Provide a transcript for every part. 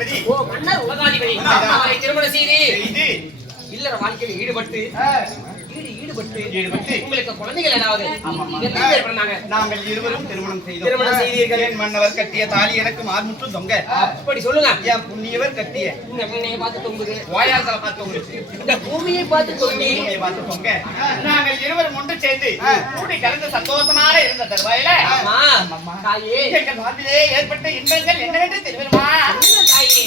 உலகாதிபதி. ஓ மன்னர் உலகாதிபதி. அவரை திருமணம் செய்து இல்லற வாழ்க்கையில் ஈடுபட்டு உங்களுக்கு குழந்தைகள் ஏதாவது எத்தனை பேர் பிறந்தாங்க? நாங்கள் இருவரும் திருமணம் செய்தீர்கள். என் மன்னவர் கட்டிய தாலி எனக்கு மார்முற்றும் தொங்க. அப்படி சொல்லுங்க. என் புண்ணியவர் கட்டிய இந்த புண்ணியை பார்த்து தொங்குது, வாயாசல பார்த்து தொங்குது, இந்த பூமியை பார்த்து தொங்கி தொங்க. நாங்கள் இருவரும் ஒன்று சேர்ந்து கூடி கலந்து சந்தோஷமாக இருந்த தருவாயில தாயே எங்கள் வாழ்விலே ஏற்பட்ட இன்பங்கள் என்னவென்று தெரியுமா? தாயே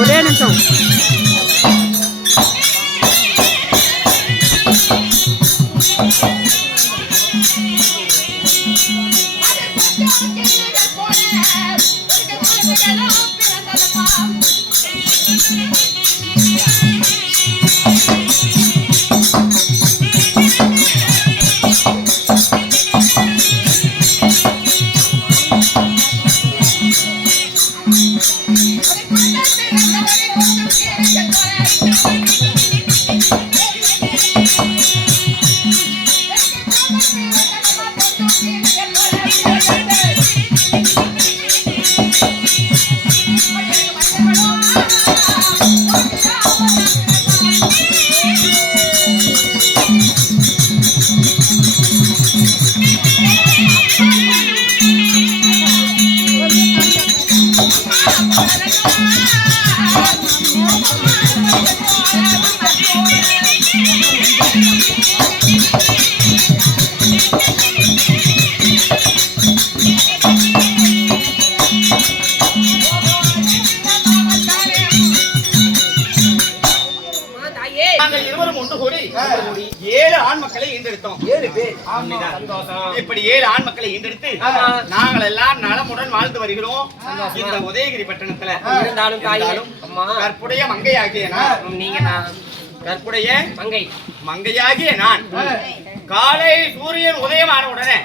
ஒரே நிமிஷம் இப்படி 7 ஆண் மக்களை ஈண்டெடுத்து நாங்கள் எல்லாம் நலமுடன் வாழ்ந்து வருகிறோம் இந்த உதயகிரி பட்டணத்துல. இருந்தாலும் கற்புடைய மங்கையாகிய நான், நீங்க கற்புடைய மங்கையாகிய நான் காலை சூரியன் உதயமான உடனே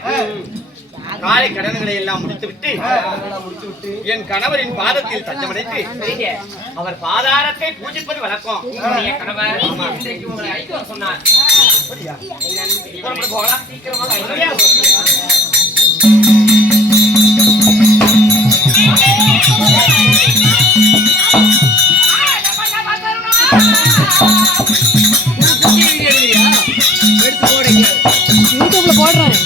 காலை கடன்களை எல்லாம் முடித்துவிட்டு என் கணவரின் பாதத்தில் தஞ்சமடைத்து அவர் பாதாரத்தை பூஜிப்பது வழக்கம். கணவர் இன்றைக்கு உங்களை அழைத்து வர சொன்னார். போகலாம் சீக்கிரமாக. யூடியூப்ல போடுறாரு.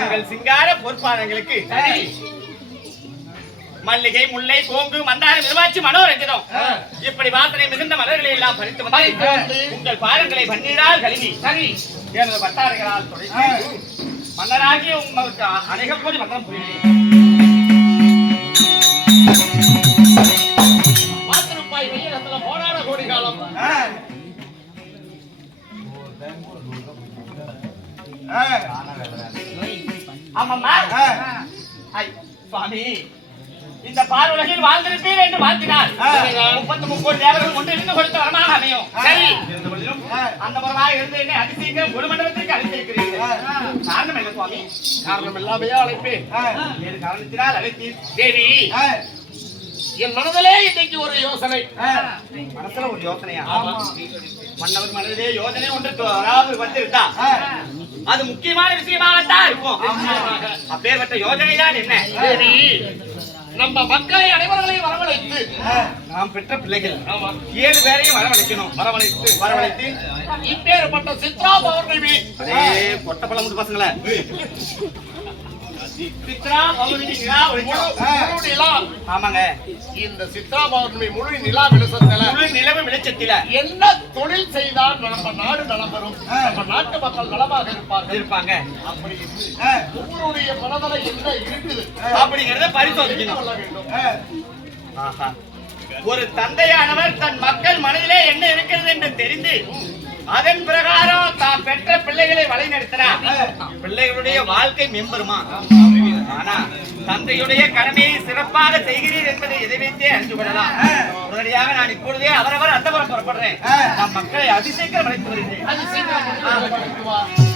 உங்கள் சிங்கார பொற்பாதங்களுக்கு மல்லிகை, முல்லை, கோங்கு, மந்தாரம், விருவாச்சி, மனோரஞ்சிதம் இப்படி வாசனை மிகுந்த மலர்களை எல்லாம் பறித்து வந்து உங்கள் பாதங்களை பன்னீரால் கழுவி எனது பட்டாரிகளால் துடைத்து மன்னராகி உங்களுக்கு அநேக கோடி மந்திரம் புரிகிறேன். மாத்திருப்பாய் வெயிலத்துல போராட கோடி காலம் ஆமாம்மா. சுவாமி, இந்த பார்வலகில் வாழ்ந்திருப்பீர் என்று வாழ்த்தினார் 33 கோடி தேவர்கள் ஒன்றிருந்து கொடுத்த வரமாக அமையும். சரி, அந்த வரமாக இருந்து என்னை அதிசீக்கிரம் ஒரு மண்டலத்திற்கு அழைத்திருக்கிறீர்கள். காரணம் என்ன சுவாமி? காரணம் எல்லாமே அழைப்பேன். வேறு காரணத்தினால் அழைத்தீர். தேவி, என் மனதிலே இன்னைக்கு ஒரு யோசனை. மனசுல ஒரு யோசனையா? மன்னவர் மனதிலே யோசனை ஒன்று அதாவது வந்திருந்தா அது முக்கியமான விஷயமாகத்தான் இருக்கும். அப்பேற்பட்ட யோசனை தான் என்ன? தேவி, நம்ம மக்களை அனைவர்களையும் வரவழைத்து நாம் பெற்ற பிள்ளைகள் 7 பேரையும் வரவழைத்து இப்பேற்பட்ட சித்ரா பௌர்ணமி அதே கொட்ட பழம் பசங்கள சித்ரா பௌர்ணமி நிலா முழு நிலா. ஆமாங்க, இந்த சித்ரா பௌர்ணமி முழு நிலா வெளிச்சத்துல முழு நிலவு வெளிச்சத்தில என்ன தொழில் செய்தால் நம்ம நாடு நலம் பெறும், நம்ம நாட்டு மக்கள் நலமாக இருப்பாங்க அப்படி ஒவ்வொருடைய மனதில என்ன இருக்குது அப்படிங்கறத பரிசோதிக்கணும். சொல்ல வேண்டும். ஆஹா, ஒரு தந்தையானவர் தன் மக்கள் மனதிலே என்ன இருக்கிறது என்று தெரிந்து அதன் பிரகாரம் தான் பெற்ற பிள்ளைகளை வழிநடத்தினார். பிள்ளைகளுடைய வாழ்க்கை மேம்பெறுமா? ஆனா தந்தையுடைய கடமையை சிறப்பாக செய்கிறீர் என்பதை எதை வைத்தே அறிந்து கொள்ளலாம். உடனடியாக நான் இப்பொழுதே அவரவர் அந்தபுரம் புறப்படுறேன். நம் மக்களை அதிசீக்கிரம் அழைத்து வருகிறேன். அது சீக்கிரம்